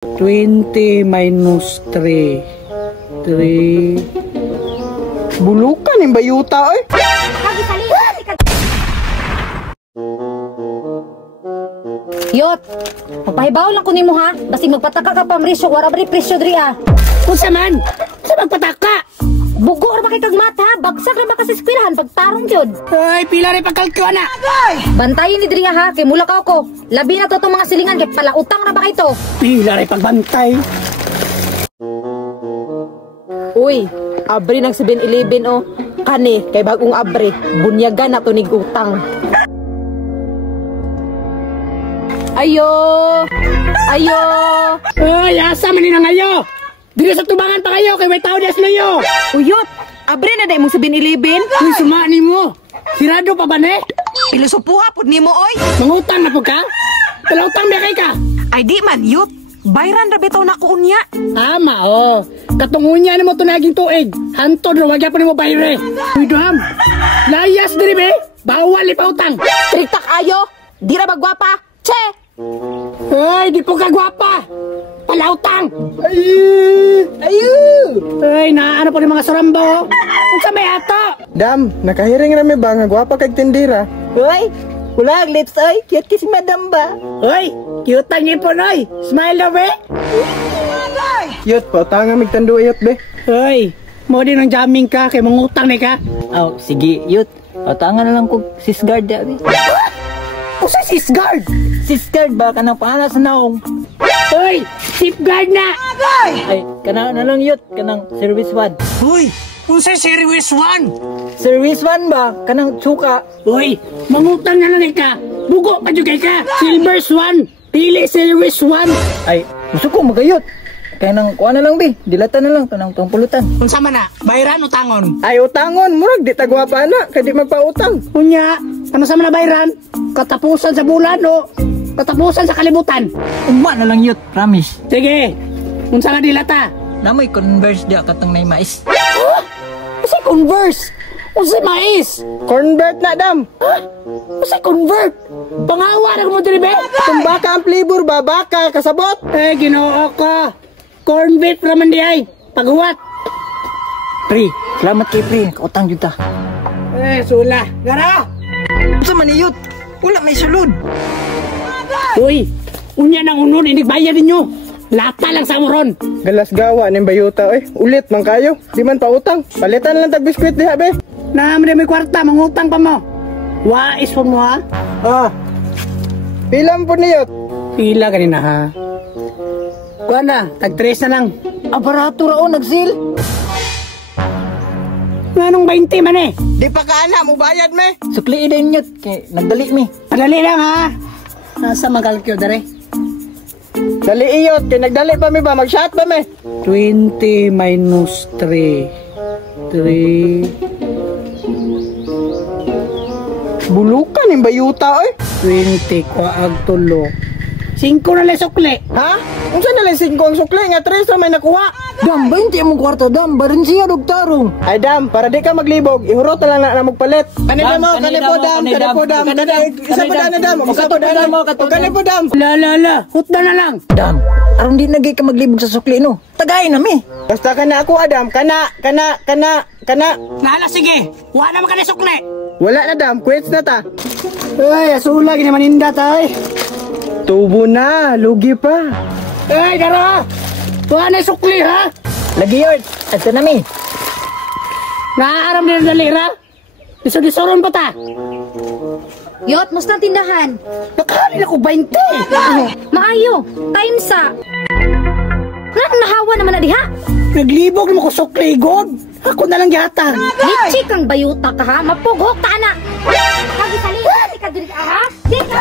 20 minus 3. 3. Bulukan yung bayuta, oy. Yot, mapahibaw lang ko nimo ha. Basi magpataka ka pa mrisyo, wala ba ni presyo diri ah. Unsa man? Sa magpataka? Bugo ra ba kay kag mata? Bagsak ra ba kasi eskwelahan pagtarong jud. Ay, pila rin pagkalkyo na. Bantayin ni diri ha, kay mula ka ko. Labi na to tong mga silingan kay palautang ra ba kay to. Pila rin pagbantay. Uy, abri ng 7-Eleven oh. Kani kay bagong abri, bunyagan na to nig utang. Ayo! Ayo! Ay, asa man ni nangayo? Dili sa tubangan pa kayo, kay may tao des layo. Uyot! Abre na day mong 7-Eleven? Uy, sumani mo. Sirado pa ba ne? Ilusupuha pud nimo oy. Mangutang na po ka? Palautang ba kay ka? Ay di man yut. Bayran ra bitaw na ko unya. Tama, oh. Katungunya na mo tunaging tuig. Hantod na wagya pa ni mo bayre. Uy, Dam. Layas diri be. Bawal ipautang. Triktak ayo! Di ra magwapa! Che! Ay, di ko kagwapa. Palautang. Ayo! Ay, naano po ni mga surambo. Kung sa may ato. Dam, nakahiring rami ba nga gwapa kag tindira? Uy! Wala ang lips ay! Cute kasi madam ba? Uy, cute ang ipon oy. Smile na be. Cute po, tanga migtanduayot be. Uy, mo din ang jamming ka kay mangutang ni ka. Oh, sige, yut. Patangan na lang ko sisguard dabi. O sa safeguard? Sisguard ba ka ng pangalan sa naong? Uy, safeguard na. Ay, kana na lang yut, kanang service 1. Uy, unsay service 1? Service 1 ba? Kanang tsuka. Uy, mangutang na lang ka. Bugo pa jugay ka. Silver Swan. Pili service 1. Ay, gusto ko magayot. Kaya nang kuha na lang, be. Dilatan na lang, tanang pulutan. Unsa man na? Bayran utangon? Ay, utangon. Murag, di tagwapa na. Kaya di magpautang. Unya, ano sa man na bayran? Katapusan sa bulan o katapusan sa kalibutan? Umba na lang yut, promise. Sige, unsa nga dilata? Namoy converse dia katong may mais. Kasi converse. Unsa mais? Convert na, Dam. Kasi convert. Pangawa na mo diri be. Kung baka ang flavor ba, baka kasabot. Eh, ginoo ko. Corn beef raman di ay. Paghuwat. Pre, salamat kay pre. Nakautang yun ta. Eh, sula. Gara! Sa maniyot, wala may sulod. Uy, unya nang unod, hindi bayad ninyo. Lata lang sa amuron. Galas gawa ng bayuta, eh. Ulit man kayo. Di man pa utang. Palitan lang tag biskwit diha, be. Naman may kwarta, mangutang pa mo. Wais po mo, ha? Ah. Pilam po niyot. Pila kanina, ha? Kuha na, tag-3 na lang. Aparato rao, nagsil. Anong 20 man eh? Di pa ka ana mo bayad me. Sukli din yut, kay nagdali mi. Padali lang ha. Nasa magalkyo dere? Dali iyot, kay nagdali pa mi ba? Mag-shot pa mi? 20 minus 3. 3. Bulukan yung bayuta oy. 20 kwa ag tulo. 5 na lang sukli. Ha? Kung saan na lang 5 ang sukli? Nga 3 na may nakuha. Dam, 20 among kwarta, Dam. Barin siya dugtarong. Ay, Dam, para di ka maglibog, ihurot na lang na magpalit. Kanina mo, kanina po, Dam. Kanina po, Dam. Isa po, Dam. Isa po, Dam. Kanina po, Dam. La. Hutda na lang. Dam, aron di nagay ka maglibog sa sukli, no? Tagay na mi. Basta kana ako, Adam. Kana. Nala, sige. Wala naman ka na sukli. Wala na, Dam. Quits na ta. Ay, asula, ginaman indat, ay. Tubo na, lugi pa. Eh, dara! Tuwa na sukli, ha? Lagi yun, asa na mi. Naaaram din ang dalira? Diso-disoron pa ta? Yot, musta ang tindahan? Nakahalin ako 20! Maayo, time sa... Nahawa naman na diha. Naglibog mo ko sukli, God. Ako na lang yata. Litsi kang bayuta ka ha, mapughok ta na. Kagi salita, di ka diri ha? Di ka